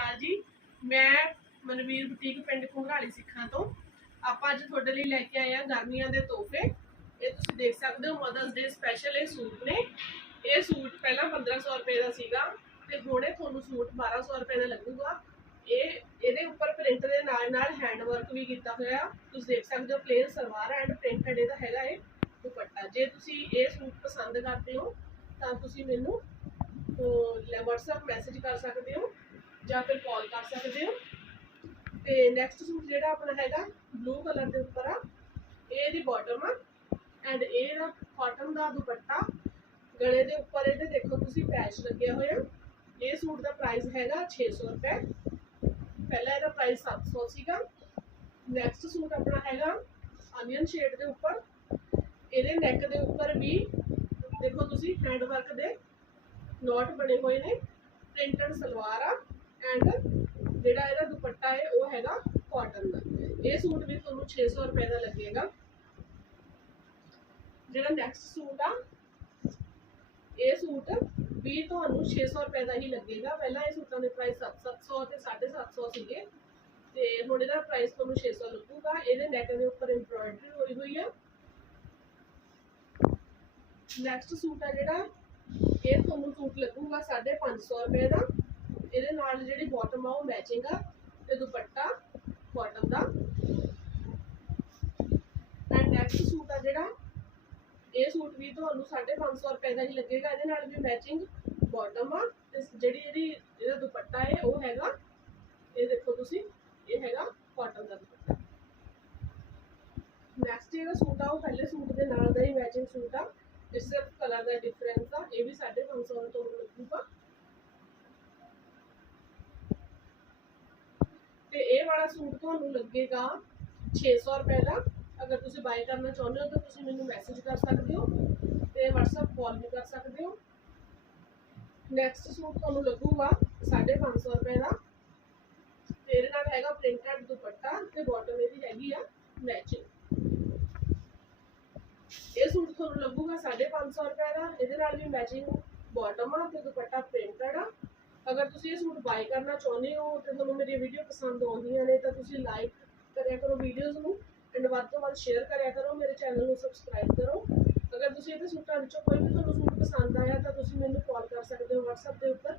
ਅਕਾਲ ਜੀ। ਮੈਂ ਮਨਵੀਰ ਬੁਟੀਕ ਪਿੰਡ ਘੁੰਗਰਾਲੀ ਸਿੱਖਾਂ ਤੋਂ। ਆਪਾਂ ਅੱਜ ਤੁਹਾਡੇ ਲਈ ਲੈ ਕੇ ਆਏ ਆ ਗਰਮੀਆਂ ਦੇ ਤੋਹਫੇ। ਇਹ ਤੁਸੀਂ ਦੇਖ ਸਕਦੇ ਹੋ ਮਦਰਸ ਡੇ ਸਪੈਸ਼ਲ ਇਹ ਸੂਟ ਨੇ। ਇਹ ਸੂਟ ਪਹਿਲਾਂ 1500 ਰੁਪਏ ਦਾ ਸੀਗਾ ਤੇ ਹੁਣੇ ਤੁਹਾਨੂੰ ਸੂਟ 1200 ਰੁਪਏ ਦਾ ਲੱਗੂਗਾ। ਇਹ, ਇਹਦੇ ਉੱਪਰ ਪ੍ਰਿੰਟ ਦੇ ਨਾਲ ਨਾਲ ਹੈਂਡ ਵਰਕ ਵੀ ਕੀਤਾ ਹੋਇਆ। ਤੁਸੀਂ ਦੇਖ ਸਕਦੇ ਹੋ ਪਲੇਨ ਸਲਵਾਰ ਐਂਡ ਪ੍ਰਿੰਟਡ ਇਹਦਾ ਹੈਗਾ ਇਹ ਦੁਪੱਟਾ। ਜੇ ਤੁਸੀਂ ਇਹ ਸੂਟ ਪਸੰਦ ਕਰਦੇ ਹੋ, ਤਾਂ ਤੁਸੀਂ ਮੈਨੂੰ ਲੈ WhatsApp ਮੈਸੇਜ ਕਰ ਸਕਦੇ ਹੋ। ਜਾਂ ਫਿਰ ਕਾਲ ਕਰ ਸਕਦੇ ਹੋ। ਤੇ ਨੈਕਸਟ ਸੂਟ ਜਿਹੜਾ ਆਪਣਾ ਹੈਗਾ ਬਲੂ ਕਲਰ ਦੇ ਉੱਪਰ ਆ। ਇਹ ਇਹਦੀ ਬਾਟਮ ਆ। ਐਂਡ ਇਹ ਦਾ ਕਾਟਨ ਦਾ ਦੁਪੱਟਾ। ਗਲੇ ਦੇ ਉੱਪਰ ਇਹਦੇ ਦੇਖੋ ਤੁਸੀਂ ਪੈਚ ਲੱਗਿਆ ਹੋਇਆ ਇਹ ਸੂਟ ਦਾ ਪ੍ਰਾਈਸ ਹੈਗਾ 600 ਰੁਪਏ। ਪਹਿਲਾਂ ਇਹਦਾ ਪ੍ਰਾਈਸ 700 ਸੀਗਾ। ਨੈਕਸਟ ਸੂਟ ਆਪਣਾ ਹੈਗਾ ਅਨੀਅਨ ਸ਼ੇਡ ਦੇ ਉੱਪਰ। ਇਹਦੇ ਨੈਕ ਦੇ ਉੱਪਰ ਵੀ ਦੇਖੋ ਤੁਸੀਂ ਹੈਂਡ ਵਰਕ ਦੇ ਨੋਟ ਬਣੇ ਹੋਏ ਨੇ। ਪ੍ਰਿੰਟਡ ਸਲਵਾਰ ਆ। ਦੁਪੱਟਾ ਹੈ, ਉਹ ਹੈਗਾ ਕਾਟਨ ਦਾ। ਇਹ ਸੂਟ ਵੀ ਤੁਹਾਨੂੰ 600 ਰੁਪਏ ਦਾ ਲੱਗੇਗਾ। ਜਿਹੜਾ ਨੈਕਸਟ ਸੂਟ ਆ, ਇਹ ਸੂਟ ਵੀ ਤੁਹਾਨੂੰ 600 ਰੁਪਏ ਦਾ ਹੀ ਲੱਗੇਗਾ। ਪਹਿਲਾਂ ਇਹ ਸੂਟਾਂ ਦੇ ਪ੍ਰਾਈਸ 700 ਤੇ 750 ਸੀਗੇ। ਤੇ ਹੁਣ ਇਹਦਾ ਪ੍ਰਾਈਸ ਤੁਹਾਨੂੰ 600 ਲੱਗੂਗਾ। ਇਹਦੇ ਨੈਕ ਦੇ ਉੱਪਰ ਐਮਬ੍ਰੋਇਡਰੀ ਹੋਈ ਹੋਈ ਆ। ਨੈਕਸਟ ਸੂਟ ਆ ਜਿਹੜਾ, ਇਹ ਤੁਹਾਨੂੰ ਸੂਟ ਲੱਗੂਗਾ 550 ਰੁਪਏ ਦਾ। ਇਹਦੇ ਨਾਲ ਜਿਹੜੀ ਬਾਟਮ ਆ, ਉਹ ਮੈਚਿੰਗ ਆ। ਤੇ ਦੁਪੱਟਾ ਬਾਟਮ ਦਾ। ਐਂਡ ਨੈਕਸਟ ਸੂਟ ਆ ਜਿਹੜਾ, ਇਹ ਸੂਟ ਵੀ ਤੁਹਾਨੂੰ 550 ਰੁਪਏ ਦਾ ਹੀ ਲੱਗੇਗਾ। ਇਹਦੇ ਨਾਲ ਵੀ ਮੈਚਿੰਗ ਬਾਟਮ ਆ। ਤੇ ਜਿਹੜੀ ਇਹਦੀ, ਇਹਦਾ ਦੁਪੱਟਾ ਹੈ, ਉਹ ਹੈਗਾ, ਇਹ ਦੇਖੋ ਤੁਸੀਂ, ਇਹ ਹੈਗਾ ਕਾਟਨ ਦਾ ਦੁਪੱਟਾ। ਨੈਕਸਟ ਜਿਹੜਾ ਸੂਟ ਆ, ਉਹ ਪਹਿਲੇ ਸੂਟ ਦੇ ਨਾਲ ਦਾ ਹੀ ਮੈਚਿੰਗ ਸੂਟ ਆ। ਇਸ ਸਿਰਫ ਕਲਰ ਦਾ ਡਿਫਰੈਂਸ ਆ। ਇਹ ਵੀ 550 ਤੋਂ ਲੱਗੂਗਾ ਤੇ ਇਹ ਵਾਲਾ ਸੂਟ ਤੁਹਾਨੂੰ ਲੱਗੇਗਾ 600 ਰੁਪਏ ਦਾ। ਅਗਰ ਤੁਸੀਂ ਬਾਈ ਕਰਨਾ ਚਾਹੁੰਦੇ ਹੋ ਤਾਂ ਤੁਸੀਂ ਮੈਨੂੰ ਮੈਸੇਜ ਕਰ ਸਕਦੇ ਹੋ ਤੇ WhatsApp ਕਾਲ ਵੀ ਕਰ ਸਕਦੇ ਹੋ। ਨੈਕਸਟ ਸੂਟ ਤੁਹਾਨੂੰ ਲੱਗੂਗਾ 550 ਰੁਪਏ ਦਾ। ਤੇ ਇਹਦੇ ਨਾਲ ਹੈਗਾ ਪ੍ਰਿੰਟਡ ਦੁਪੱਟਾ ਤੇ ਬਾਟਮ ਇਹਦੀ ਹੈਗੀ ਆ ਮੈਚਿੰਗ ਇਹ ਸੂਟ ਤੁਹਾਨੂੰ ਲੱਗੂਗਾ 550 ਰੁਪਏ ਦਾ। ਇਹਦੇ ਨਾਲ ਵੀ ਮੈਚਿੰਗ ਬਾਟਮ ਆ ਤੇ ਦੁਪੱਟਾ ਪ੍ਰਿੰਟਡ ਅਗਰ ਤੁਸੀਂ ਇਹ ਸੂਟ ਬਾਈ ਕਰਨਾ ਚਾਹੁੰਦੇ ਹੋ ਤੇ ਤੁਹਾਨੂੰ ਮੇਰੀ ਵੀਡੀਓ ਪਸੰਦ ਆਉਂਦੀਆਂ ਨੇ, ਤਾਂ ਤੁਸੀਂ ਲਾਈਕ ਕਰਿਆ ਕਰੋ ਵੀਡੀਓਜ਼ ਨੂੰ ਐਂਡ ਵੱਧ ਤੋਂ ਵੱਧ ਸ਼ੇਅਰ ਕਰਿਆ ਕਰੋ, ਮੇਰੇ ਚੈਨਲ ਨੂੰ ਸਬਸਕ੍ਰਾਈਬ ਕਰੋ। ਅਗਰ ਤੁਸੀਂ ਇਹਦੇ ਸੂਟਾਂ ਵਿੱਚੋਂ ਕੋਈ ਵੀ ਤੁਹਾਨੂੰ ਸੂਟ ਪਸੰਦ ਆਇਆ, ਤਾਂ ਤੁਸੀਂ ਮੈਨੂੰ ਕਾਲ ਕਰ ਸਕਦੇ ਹੋ WhatsApp ਦੇ ਉੱਪਰ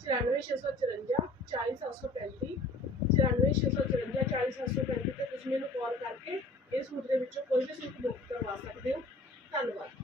94654 40735 94654 40735 ਤੇ ਤੁਸੀਂ ਮੈਨੂੰ ਕਾਲ ਕਰਕੇ ਇਹ ਸੂਟ ਦੇ ਵਿੱਚੋਂ ਕੋਈ ਵੀ ਸੂਟ ਬੁੱਕ ਕਰਵਾ ਸਕਦੇ ਹੋ। ਧੰਨਵਾਦ।